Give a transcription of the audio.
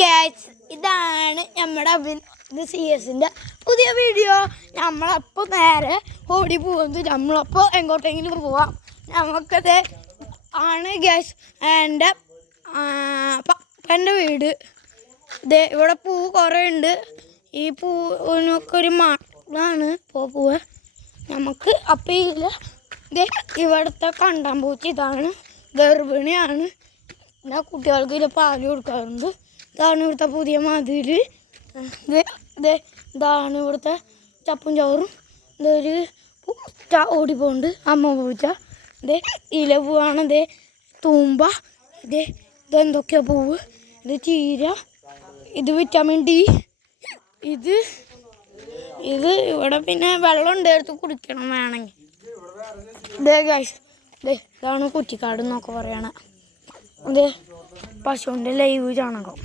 Guys ഇതാണ് നമ്മുടെ ഇത് CS-ന്റെ പുതിയ വീഡിയോ. നമ്മളപ്പോൾ നേരെ ഓടി പോകുന്നത് നമ്മളപ്പോൾ എങ്ങോട്ടെങ്കിലും പോവാം. നമുക്കത് ആണ് ഗൈസ് എൻ്റെ വീട്. ഇത് ഇവിടെ പൂ കുറേ ഉണ്ട്. ഈ പൂവിനൊക്കെ ഒരു മണമാണ് പൂവ്. നമുക്ക് അപ്പം ഇത് ഇവിടുത്തെ കണ്ടാമ്പൂച്ചി ഇതാണ്. ഗർഭിണിയാണ്. പിന്നെ കുട്ടികൾക്ക് ഇത് പാല് കൊടുക്കാറുണ്ട്. ഇതാണ് ഇവിടുത്തെ പുതിയ മതിൽ. ഇതാണ് ഇവിടുത്തെ ചപ്പും ചോറും. ഇതൊരു പൂച്ച ഓടിപ്പോണ്ട് അമ്മ പൂച്ച. ഇല പൂവാണ്. തൂമ്പ. ഇതെന്തൊക്കെയാ പൂവ്. ഇത് ചീര. ഇത് വിറ്റാമിൻ D. ഇത് ഇവിടെ പിന്നെ വെള്ളം എടുത്ത് കുടിക്കണം വേണമെങ്കിൽ. ഗൈസ് ഇതാണ് കുറ്റിക്കാട് എന്നൊക്കെ പറയണ. പശുവിൻ്റെ ലൈവ് ചാണകം.